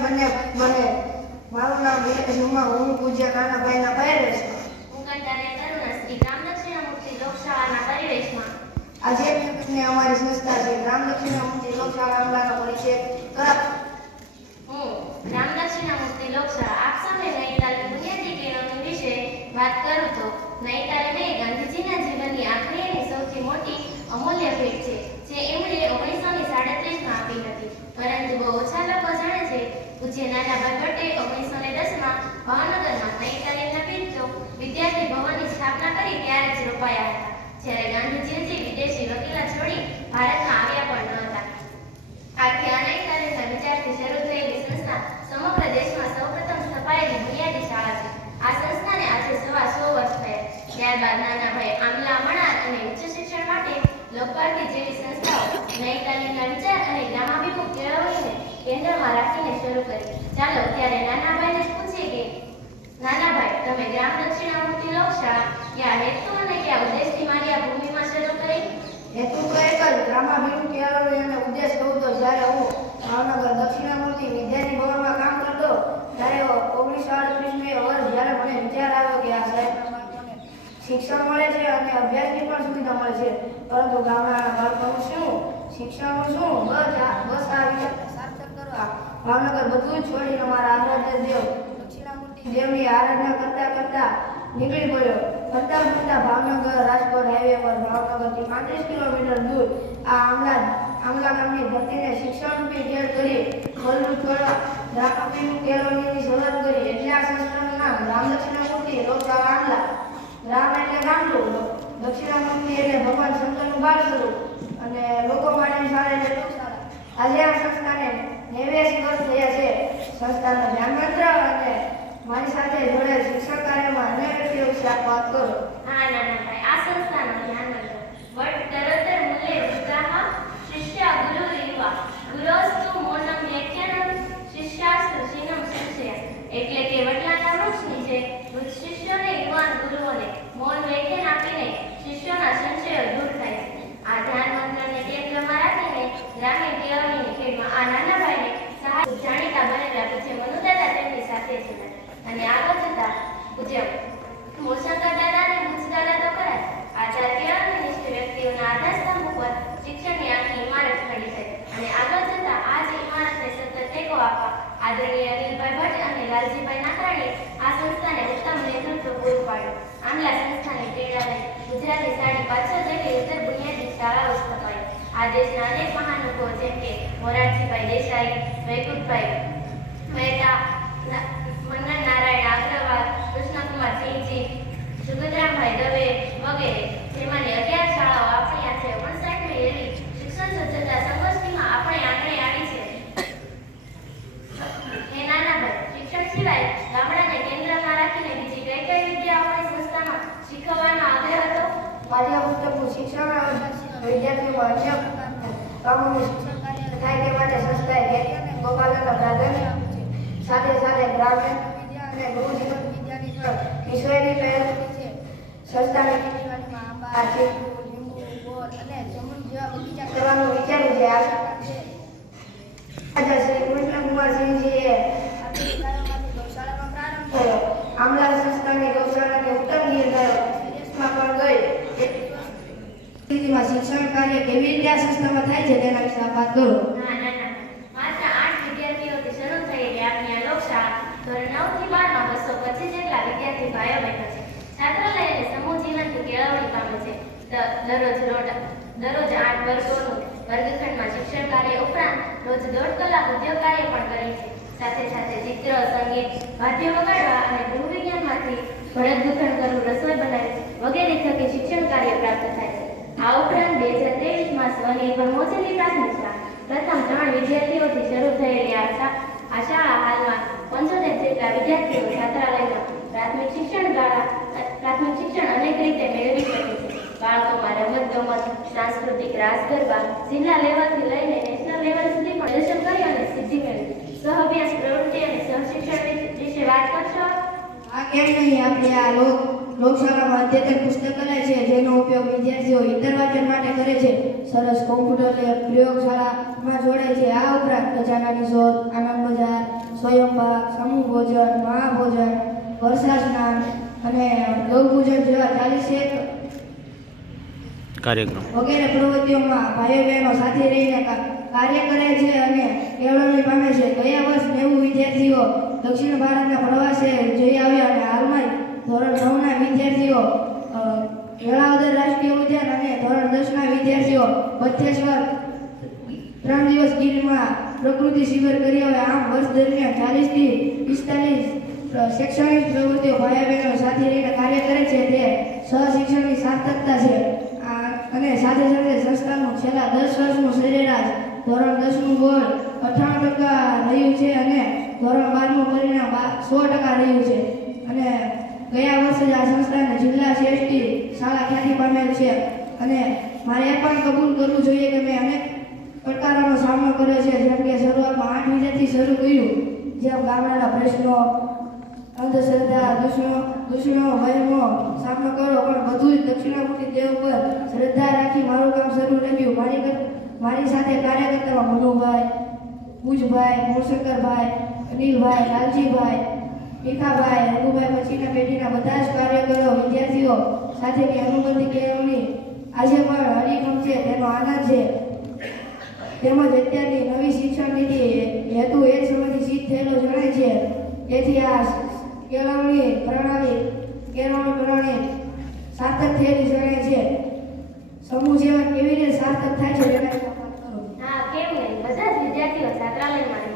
બંને બને. મારું નામ વિરેશમાં હું પૂજ્ય નાનાભાઈના પૈરેશ. હું કંટાળે કરુણા શ્રી ગ્રામ દક્ષિણામૂર્તિ લોકશાળાના પરિવેશમાં. આજે મેં અમારી સંસ્થા છે ગ્રામ દક્ષિણામૂર્તિ લોકશાળા આંબલાનો પરિચય કરાવ. હું ગ્રામ દક્ષિણામૂર્તિ લોકશાળા આપ સામે નૈતાલી બુનિયાદી કેળવણી વિશે વાત કરું તો નૈતાલીને ગાંધીજીના જીવનની આખરી અને સૌથી મોટી અમૂલ્ય ભેટ છે, જે એમણે 1937માં આપી હતી. પરંતુ બહુ ઓછા લોકો જાણે છે. પૂજ્ય નાનાભાઈ ભટ્ટે 1910માં ભાવનગરમાં નૈતાલીના પીઠો વિદ્યાર્થી ભવનની સ્થાપના કરી ત્યારે જ રોપાયા હતા, જ્યારે ગાંધીજી વિદેશી વકીલા છોડી ભારતમાં આવ્યા પણ ન હતા. આથી આ નૈતાલીના વિચારથી શરૂ થયેલી સંસ્થા સમગ્ર દેશમાં સૌપ્રથમ સ્થપાયેલી બુનિયાદી શાળા છે. આ સંસ્થાને આજે 100 વર્ષ થયા. ત્યારબાદ નાનાભાઈ આંબલા મણાર અને ઉચ્ચ શિક્ષણ માટે લોકભારતી જેવી સંસ્થાઓ નૈતાલીના વિચાર અને ગ્રામાભિમુખ કેળવણીને કેન્દ્રમાં રાખીને શરૂ કરી. ચાલો ત્યારે નાનાભાઈને પૂછીએ કે નાનાભાઈ, તમે ગ્રામ દક્ષિણામૂર્તિ લોકશાળા કયા હેતુ અને કયા ઉદ્દેશથી મારી આ ભૂમિમાં શરૂ કરી? હેતુ તો એક જ, ગ્રામાભિમુખ કેળવણી અને ઉદ્દેશ કહું તો જ્યારે હું ભાવનગર દક્ષિણામૂર્તિ વિદ્યાર્થી ભવનમાં કામ કરતો ત્યારે 1938 વર્ષ જ્યારે મને વિચાર આવ્યો કે આ સાહેબના બાળકોને શિક્ષણ મળે છે અને અભ્યાસની પણ સુવિધા મળે છે, પરંતુ ગામડાના બાળકોનું શું, શિક્ષણનું શું? બસ આ વિચારને સાર્થક કરવા ભાવનગર બધું જ છોડીને મારા આરાધ્ય દેવ દક્ષિણામૂર્તિ દેવની આરાધના કરતા કરતા નીકળી પડ્યો. ફરતા ભાવનગર રાજકોટ હાઈવે પર ભાવનગરથી 35 કિલોમીટર દૂર આ આંબલા ગામની ધરતીને શિક્ષણરૂપી ઘેર કરી ફળદ્રુપ કરવા ગ્રામાભિમુખ કેળવણીની શરૂઆત કરી. એટલે આ સંસ્થાનું નામ ગ્રામ દક્ષિણામૂર્તિ લોકશાળા આંબલા. ગ્રામ એટલે ગામડું, દક્ષિણામૂર્તિ એટલે ભગવાન શંકરનું બાળ સ્વરૂપ અને લોકો માટેની શાળા એટલે લોકશાળા. આજે આ સંસ્થાને 89 વર્ષ થયા છે. સંસ્થાનો ધ્યાનમંત્ર અને મારી સાથે જોડેલ શિક્ષણ કાર્યમાં અન્ય વ્યક્તિઓ વિશે આપ વાત કરો. હા નાનાભાઈ, આ સંસ્થાનો ધ્યાનમંત્ર વટ તરતર મૂલ્ય વૃદ્ધાહ શિષ્ય ગુરુ રીવા ગુરોસ્તુ મોનમ વ્યાખ્યાનમ શિષ્યાસ્તુ શિનમ સંશય. એટલે કે વડલાના વૃક્ષની છે શિષ્યોને યુવાન ગુરુઓને મૌન વ્યાખ્યાન આપીને શિષ્યોના સંશયો દૂર થાય છે. આ ધ્યાનમંત્રને કેન્દ્રમાં રાખીને ગ્રામીણ કેળવણીની ખેડમાં આ નાનાભાઈને સહાય જાણીતા બનેલા પૂજ્ય મનુદાદા તેમની સાથે છે અને આગળ જતા પૂજ્ય મૂળશંકર દાદા અને મુજદાદા તો ખરા જ. આચાર કેળવણીનિષ્ઠ વ્યક્તિઓના આધારસ્તંભ ઉપર શિક્ષણની આખી ઇમારત ખડી છે અને આગળ જતા આ જ ઇમારતને સતત ટેકો આપવા આદરણીય અનિલભાઈ ભટ્ટ અને લાલજીભાઈ નાકરાણીએ આ સંસ્થાને ઉત્તમ નેતૃત્વ પૂરું પાડ્યું. આંબલા સંસ્થાની પ્રેરણા લઈ ગુજરાતની 550 જેટલી ઉત્તર બુનિયાદી શાળાઓ સ્થપાઈ. આ દેશના અનેક મહાનુભાવો જેમ કે મોરારજીભાઈ દેસાઈ, વૈકુંઠભાઈ મહેતા, મન્નન નારાયણ અગ્રવાલ, કૃષ્ણકુમાર સિંહજી, સુગતરામભાઈ દવે વગેરે, જેમાંની 11 શાળાઓ આપણી આજે 59મી એવી શિક્ષણ સજ્જતા સંગોષ્ઠીમાં આપણે આંગણે આવી છે. હે નાનાભાઈ, શિક્ષણ સિવાય ગામડાને કેન્દ્રમાં રાખીને બીજી કઈ કઈ વિદ્યાઓ આપણી સંસ્થામાં શીખવવાનો આગ્રહ હતો? પાઠ્યપુસ્તકનું શિક્ષણ વિદ્યાર્થીઓમાં અન્ય કામોનું શિક્ષણ કાર્ય થાય તે માટે સંસ્થાએ ધૈર્ય અને ગોપાલનને પ્રાધાન્ય આપ્યું છે. સાથે સાથે ગ્રામ્ય વિદ્યા અને ગૃહજીવન વિદ્યાની પણ વિષયની પહેલ કરી છે. સંસ્થાની ખેતીવાડીમાં આંબા, ચીકુ, લીંબુ, બોર અને જમરૂ જેવા બગીચા કરવાનું વિચાર્યું છે. આજે શ્રી કૃષ્ણકુમાર સિંહજીએ આધુનિક ગૌશાળાનો પ્રારંભ થયો. આંબલા સંસ્થાની ગૌશાળાને ઉત્તમ ગીર થયો. વિદેશમાં પણ ગઈ. શિક્ષણ કાર્ય કેવી રીતે આ સંસ્થામાં થાય છે તેના વિશે વાત કરો. માત્ર 8 વિદ્યાર્થીઓથી શરૂ થયેલી આપણી આ લોકશાળા ધોરણ 9 થી 12 માં 225 જેટલા વિદ્યાર્થી ભાઈઓ બહેનો છે. છાત્રાલય અને સમૂહ જીવનથી કેળવણી પામે છે. દરરોજ 8 વર્ગોનું વર્ગખંડમાં શિક્ષણ કાર્ય ઉપરાંત રોજ 1.5 કલાક ઉદ્યોગ કાર્ય પણ કરે છે. સાથે સાથે ચિત્ર, સંગીત, વાદ્ય વગાડવા અને ગૃહ વિજ્ઞાનમાંથી ભરત ગૂંથણ કરવું, રસોઈ બનાવવી વગેરે થકી શિક્ષણ કાર્ય પ્રાપ્ત થાય છે. આ ઉપરાંત 2023માં સ્વનિર્ભર મોજેલી પ્રાથમિક શાળા પ્રથમ 3 વિદ્યાર્થીઓથી શરૂ થયેલી આ શાળા હાલમાં 75 જેટલા વિદ્યાર્થીઓ છાત્રાલયમાં પ્રાથમિક શિક્ષણ અનેક રીતે મેળવી શકે છે. બાળકોમાં રમતગમત, સાંસ્કૃતિક રાસ ગરબા, જિલ્લા લેવલથી લઈને નેશનલ લેવલ સુધી પણ પ્રદર્શન કરી અને સિદ્ધિ મેળવી. સહઅભ્યાસ પ્રવૃત્તિ અને સહશિક્ષણ વિશે વાત કરશો? આ કેમ નહીં, આપણે આ લોકશાળામાં અદ્યતન પુસ્તકાલય છે જેનો ઉપયોગ વિદ્યાર્થીઓ ઇતર વાંચન માટે કરે છે. સરસ કોમ્પ્યુટર લેબ, પ્રયોગશાળામાં જોડાય છે. આ ઉપરાંત ખજાનાની શોધ, આનંદ બજાર, ભોજન, મહાભોજન, વર્ષા સ્નાન અને ગૌપૂજન જેવા 41 કાર્યક્રમ વગેરે પ્રવૃત્તિઓમાં ભાઈઓ બહેનો સાથે રહીને કાર્ય કરે છે અને કેળવણી પામે છે. ગયા વર્ષ 90 વિદ્યાર્થીઓ દક્ષિણ ભારતના પ્રવાસે જઈ આવ્યા અને હાલમાં ધોરણ 9ના વિદ્યાર્થીઓ વેળાવદર રાષ્ટ્રીય ઉદ્યાન અને ધોરણ 10ના વિદ્યાર્થીઓ બથેશ્વર 3 દિવસ ગીરમાં પ્રકૃતિ શિબિર કરી આવે. આમ વર્ષ દરમિયાન 40 થી 45 શૈક્ષણિક પ્રવૃત્તિઓ ભાઈઓ બહેનો સાથે રહીને કાર્ય કરે છે. તે સહશિક્ષણની સાર્થકતા છે. અને સાથે સાથે સંસ્થાનું છેલ્લા 10 વર્ષનું સરેરાશ ધોરણ 10નું બોર્ડ 98% રહ્યું છે અને ધોરણ 12નું પરિણામ 100% રહ્યું છે. અને ગયા વર્ષે જ આ સંસ્થાને જિલ્લા શ્રેષ્ઠી શાળા ખ્યાતિ પામેલ છે. અને મારે એ પણ કબૂલ કરવું જોઈએ કે મેં અનેક પડકારોનો સામનો કર્યો છે. જેમ કે શરૂઆતમાં 8 વિદ્યાર્થી શરૂ કર્યું, જેમ ગામડાના પ્રશ્નો, અંધશ્રદ્ધા, દુશ્મનો, વહેમો સામનો કર્યો, પણ બધું જ દક્ષિણામૂર્તિ દેવ પર શ્રદ્ધા રાખી મારું કામ શરૂ રાખ્યું. મારી સાથે કાર્ય કરતા મનુભાઈ, ભુજભાઈ, મૂળશંકરભાઈ, અનિલભાઈ, લાલજીભાઈ, ભીખાભાઈ, રઘુભાઈ પછીના પેઢીના બધા જ કાર્યકરો વિદ્યાર્થીઓ સાથેની અનુબંધી કેળવણી આજે પણ હરીફમ છે, તેનો આનંદ છે. તેમજ અત્યારની નવી શિક્ષણ નીતિ હેતુ એક સમયથી સિદ્ધ થયેલો જણાય છે. તેથી આ કેળવણી પ્રણાલી સાર્થક થયેલી જણાય છે. સમૂહ જીવન કેવી રીતે સાર્થક થાય છે તેના વિશે વાત કરું. હા, કેમ નહીં? બધા જ વિદ્યાર્થીઓ છાત્રાલયમાં રહે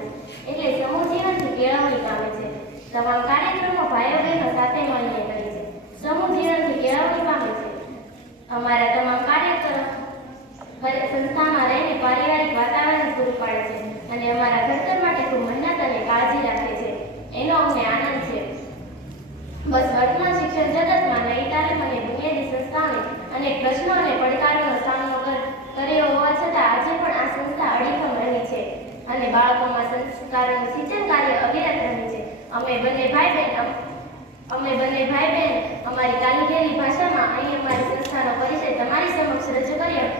છે એટલે સમૂહ જીવનથી કેળવણી પામે છે. તમામ કાર્યક્રમો ભાઈઓ બહેનો સાથે મળીને કરે છે. સમૂહ જીવનથી કેળવણી પામે છે. અમારા તમામ કાર્યક્રમ સંસ્થામાં રહીને પારિવારિક વાતાવરણ પૂરું પાડે છે અને અમારા ઘડતર માટે ખૂબ મહેનત અને કાળજી રાખે છે. એનો અમને આનંદ છે. બસ વર્તમાન શિક્ષણ જગતમાં નવી તાલીમ અને બુનિયાદી સંસ્થાઓને અનેક પ્રશ્નો અને પડકારોનો સામનો કર્યો હોવા છતાં આજે પણ આ સંસ્થા અડીખમ રહી છે અને બાળકોમાં સંસ્કારોનું સિંચન કાર્ય અવિરત રહે છે. અમે બંને ભાઈ બહેન અમારી કાલીગેરી ભાષામાં અહીં અમારી સંસ્થાનો પરિચય તમારી સમક્ષ રજૂ કર્યો.